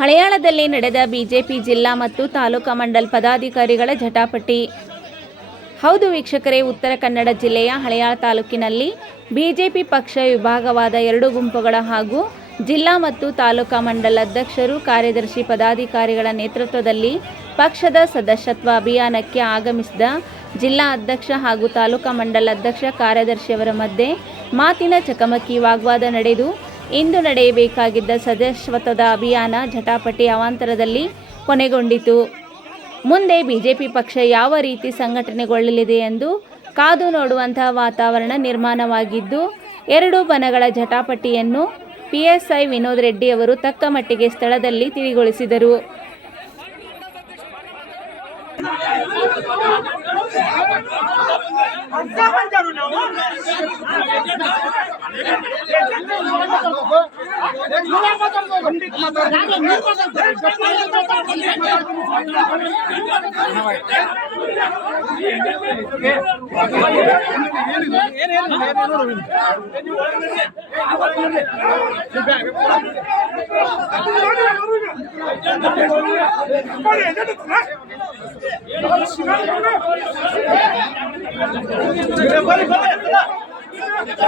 ಹಳೆಯಾಳದಲ್ಲಿ ನಡೆದ ಬಿಜೆಪಿ ಜಿಲ್ಲಾ ಮತ್ತು ತಾಲೂಕಾ ಮಂಡಲ್ ಪದಾಧಿಕಾರಿಗಳ ಜಟಾಪಟಿ. ಹೌದು ವೀಕ್ಷಕರೇ, ಉತ್ತರ ಕನ್ನಡ ಜಿಲ್ಲೆಯ ಹಳೆಯಾಳ ತಾಲೂಕಿನಲ್ಲಿ ಬಿಜೆಪಿ ಪಕ್ಷ ವಿಭಾಗವಾದ ಎರಡು ಗುಂಪುಗಳ ಹಾಗೂ ಜಿಲ್ಲಾ ಮತ್ತು ತಾಲೂಕಾ ಮಂಡಲ ಅಧ್ಯಕ್ಷರು, ಕಾರ್ಯದರ್ಶಿ ಪದಾಧಿಕಾರಿಗಳ ನೇತೃತ್ವದಲ್ಲಿ ಪಕ್ಷದ ಸದಸ್ಯತ್ವ ಅಭಿಯಾನಕ್ಕೆ ಆಗಮಿಸಿದ ಜಿಲ್ಲಾ ಅಧ್ಯಕ್ಷ ಹಾಗೂ ತಾಲೂಕಾ ಮಂಡಲ ಅಧ್ಯಕ್ಷ ಕಾರ್ಯದರ್ಶಿಯವರ ಮಧ್ಯೆ ಮಾತಿನ ಚಕಮಕಿ ವಾಗ್ವಾದ ನಡೆದು ಇಂದು ನಡೆಯಬೇಕಾಗಿದ್ದ ಸದಸ್ಯತ್ವದ ಅಭಿಯಾನ ಜಟಾಪಟಿ ಅವಾಂತರದಲ್ಲಿ ಕೊನೆಗೊಂಡಿತು. ಮುಂದೆ ಬಿಜೆಪಿ ಪಕ್ಷ ಯಾವ ರೀತಿ ಸಂಘಟನೆಗೊಳ್ಳಲಿದೆ ಎಂದು ಕಾದು ನೋಡುವಂತಹ ವಾತಾವರಣ ನಿರ್ಮಾಣವಾಗಿದ್ದು, ಎರಡು ಬನಗಳ ಜಟಾಪಟಿಯನ್ನು ಪಿಎಸ್ಐ ವಿನೋದ್ ರೆಡ್ಡಿ ಅವರು ತಕ್ಕ ಮಟ್ಟಿಗೆ ಸ್ಥಳದಲ್ಲಿ ತಿಳಿಗೊಳಿಸಿದರು. ಬನ್ನಿ ಬನ್ನಿ पंडित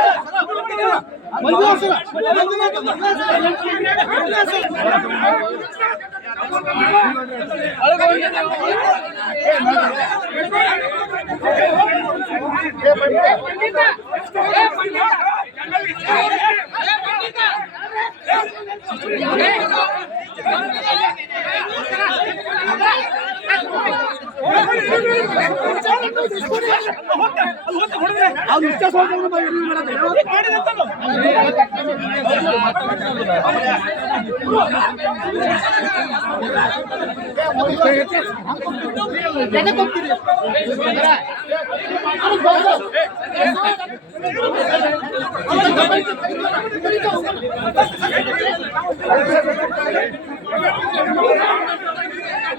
ಅಲ್ಲಿ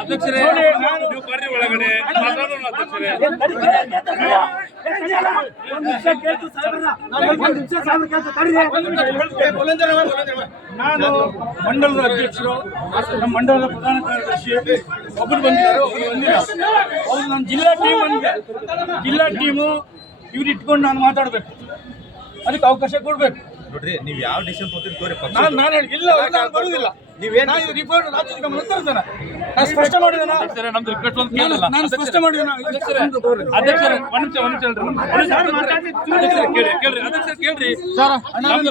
ಅಧ್ಯಕ್ಷರೇ, ನೀವು ಬರ್ರಿ ಒಳಗಡೆ ಅಧ್ಯಕ್ಷರೇ. ನಾನು ಮಂಡಲದ ಅಧ್ಯಕ್ಷರು, ನಮ್ಮ ಮಂಡಲದ ಪ್ರಧಾನ ಕಾರ್ಯದರ್ಶಿ ಒಬ್ಬರು ಬಂದಿದ್ದಾರೆ ಒಬ್ಬರು ಬಂದಿಲ್ಲ. ನನ್ನ ಜಿಲ್ಲಾ ಟೀಮ್ ಅಂದ್ರೆ ಜಿಲ್ಲಾ ಟೀಮು ಇವ್ರು ಇಟ್ಕೊಂಡು ನಾನು ಮಾತಾಡಬೇಕು. ಅದಕ್ಕೆ ಅವಕಾಶ ಕೊಡ್ಬೇಕು. ನೋಡ್ರಿ ನೀವ್ ಯಾವ ಡಿಸಿಷನ್ ತೋರಿ ಪಕ್ಷ ನಾನು ನಾನು ಹೇಳಿ ಇಲ್ಲ ನಾನು ಬರುವುದಿಲ್ಲ ನೀವೇನು ನಾನು ಇದು ರಿಪೋರ್ಟ್ ರಾಜ್ಯದ ಗಮನ ತರ್ತೇನೆ ನಾನು ಸ್ಪಷ್ಟ ಸರ್ ನಮ್ದು ರಿಕ್ವೆಸ್ಟ್ ಒಂದು ಕೇಳಲ್ಲ. ನಾನು ಸ್ಪಷ್ಟ ಮಾಡಿದ್ದೇನೆ ಅಧ್ಯಕ್ಷರೇ ಒಂದ್ ನಿಮಿಷ ಒಂದ್ ನಿಮಿಷ ಹೇಳ್ರಿ ಒಂದ್ ನಿಮಿಷ ಅಧ್ಯಕ್ಷರೇ. ಕೇಳ್ರಿ ಕೇಳ್ರಿ ಅಧ್ಯಕ್ಷರೇ ಕೇಳ್ರಿ. ನಮ್ದು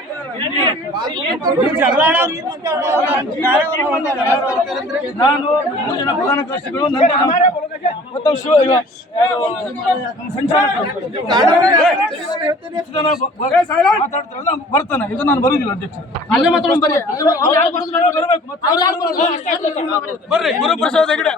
ನಾನು ಮೂರು ಪ್ರಧಾನ ಕಾರ್ಯದರ್ಶಿಗಳು ನಂತರ ಮತ್ತು ಬರ್ತಾನೆ ಇದು ನಾನು ಬರುವುದಿಲ್ಲ ಅಧ್ಯಕ್ಷ ಅಲ್ಲೇ ಮಾತಾಡೋಣ ಬರ್ರಿ ಬರ್ರಿ ಗುರುಪ್ರಸಾದ್ ಹೆಗಡೆ.